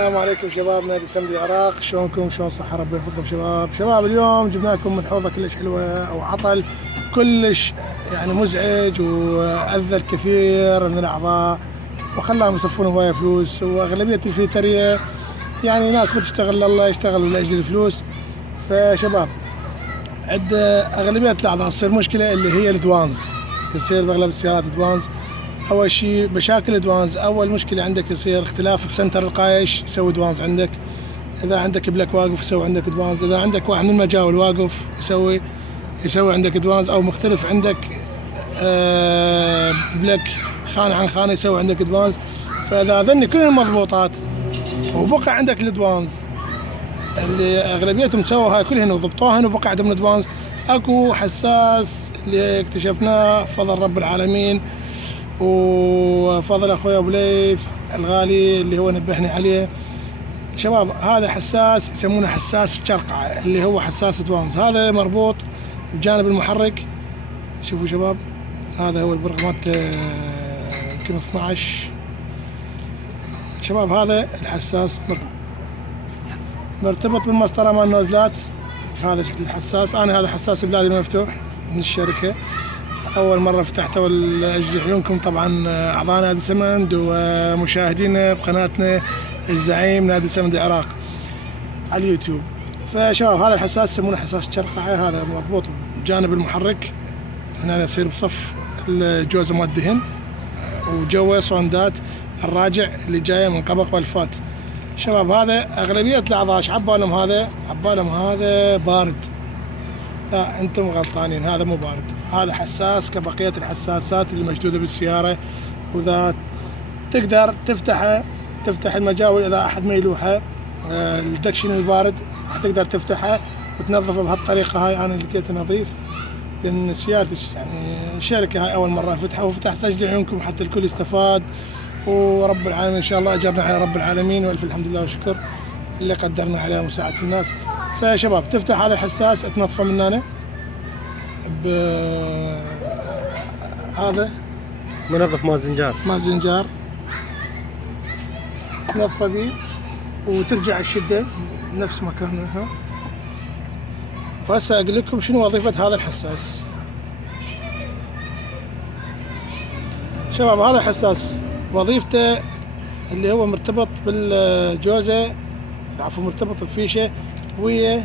السلام عليكم شباب نادي سمد العراق، شلونكم؟ شلون صحة ربي يحفظكم شباب اليوم جبنا لكم من حوضة كلش حلوة او عطل كلش يعني مزعج واذى الكثير من الاعضاء وخلاهم يصفون هواية فلوس، واغلبية الفيترية يعني ناس ما تشتغل الله يشتغلوا لاجل الفلوس. فشباب عند اغلبية الاعضاء تصير مشكلة اللي هي الدوانز، يصير باغلب السيارات دوانز. اول شيء مشاكل الدوانز، اول مشكله عندك يصير اختلاف بسنتر القايش يسوي دوانز عندك، اذا عندك بلك واقف يسوي عندك دوانز، اذا عندك واحد من المجاول واقف يسوي عندك دوانز، او مختلف عندك بلك خانه عن خانه يسوي عندك دوانز. فاذا ذني كلهم مضبوطات وبقى عندك الدوانز اللي اغلبيتهم سووا هاي كلهن وضبطوهن وبقى عندهم الدوانز، اكو حساس اللي اكتشفناه بفضل رب العالمين وفضل اخوي ابو ليث الغالي اللي هو نبهني عليه. شباب هذا حساس يسمونه حساس شرقعة، اللي هو حساس دوانز، هذا مربوط بجانب المحرك. شوفوا شباب هذا هو البرغ مالته يمكن 12. شباب هذا الحساس مرتبط بالمسطرة مال النوزلات. هذا شكل الحساس، انا هذا حساس بلادي المفتوح من الشركة، أول مرة فتحته وأجزي عيونكم طبعا أعضاء نادي سمند ومشاهدينا بقناتنا الزعيم نادي سمند العراق على اليوتيوب. فشباب هذا الحساس يسمونه حساس شرقعة، هذا مربوط بجانب المحرك، هنا يصير بصف الجوزة مال الدهن وجوه صوندات الراجع اللي جاية من قبق والفات. شباب هذا أغلبية الأعضاء عبالهم هذا بارد، لا انتم غلطانين، هذا مو بارد، هذا حساس كبقية الحساسات اللي موجودة بالسيارة، واذا تقدر تفتح المجاول اذا احد ما يلوحه الدكشن البارد تقدر تفتحه وتنظفه بهالطريقة. هاي انا لقيته نظيف لان سيارتي يعني الشركة هاي اول مرة افتحها وفتحت اجزي عيونكم حتى الكل يستفاد، ورب العالمين ان شاء الله اجرنا على رب العالمين والف الحمد لله والشكر اللي قدرنا عليها مساعدة الناس. فشباب تفتح هذا الحساس تنظفه من هنا هذا منظف مال زنجار تنظفه بيه وترجع الشدة نفس مكانها. وهسه اقول لكم شنو وظيفة هذا الحساس. شباب هذا الحساس وظيفته اللي هو مرتبط بالجوزة، مرتبط بفيشة ويا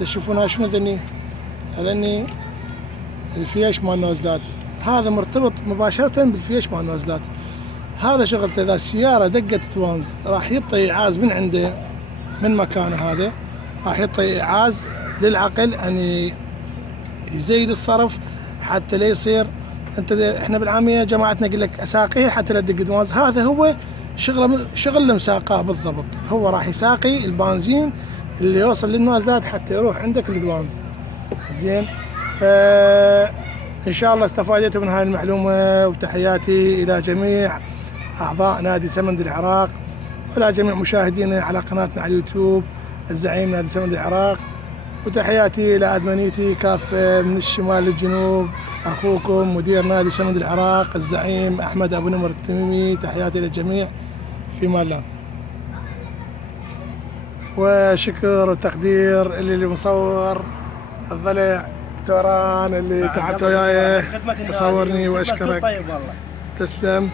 تشوفونها شنو هذني الفيش مال النوزلات، هذا مرتبط مباشرة بالفيش مال النوزلات. هذا شغلته اذا السيارة دقت دوانز راح يعطي ايعاز من عنده من مكانه، هذا راح يعطي ايعاز للعقل ان يزيد الصرف حتى لا يصير احنا بالعامية جماعتنا يقول لك اساقيه حتى لا تدق دوانز. هذا هو شغل المساقاه بالضبط، هو راح يساقي البنزين اللي يوصل للنوازلات حتى يروح عندك الدوانز. زين، فإن شاء الله استفادتوا من هاي المعلومة، وتحياتي إلى جميع أعضاء نادي سمند العراق وإلى جميع مشاهدينا على قناتنا على اليوتيوب الزعيم نادي سمند العراق، وتحياتي إلى أدمنيتي كافة من الشمال للجنوب، أخوكم مدير نادي سمند العراق الزعيم أحمد أبو نمر التميمي. تحياتي للجميع في امان الله، وشكر وتقدير اللي مصور الضلع توران اللي تعبت وياي وصورني، واشكرك. تسلم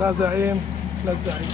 لا زعيم لا زعيم.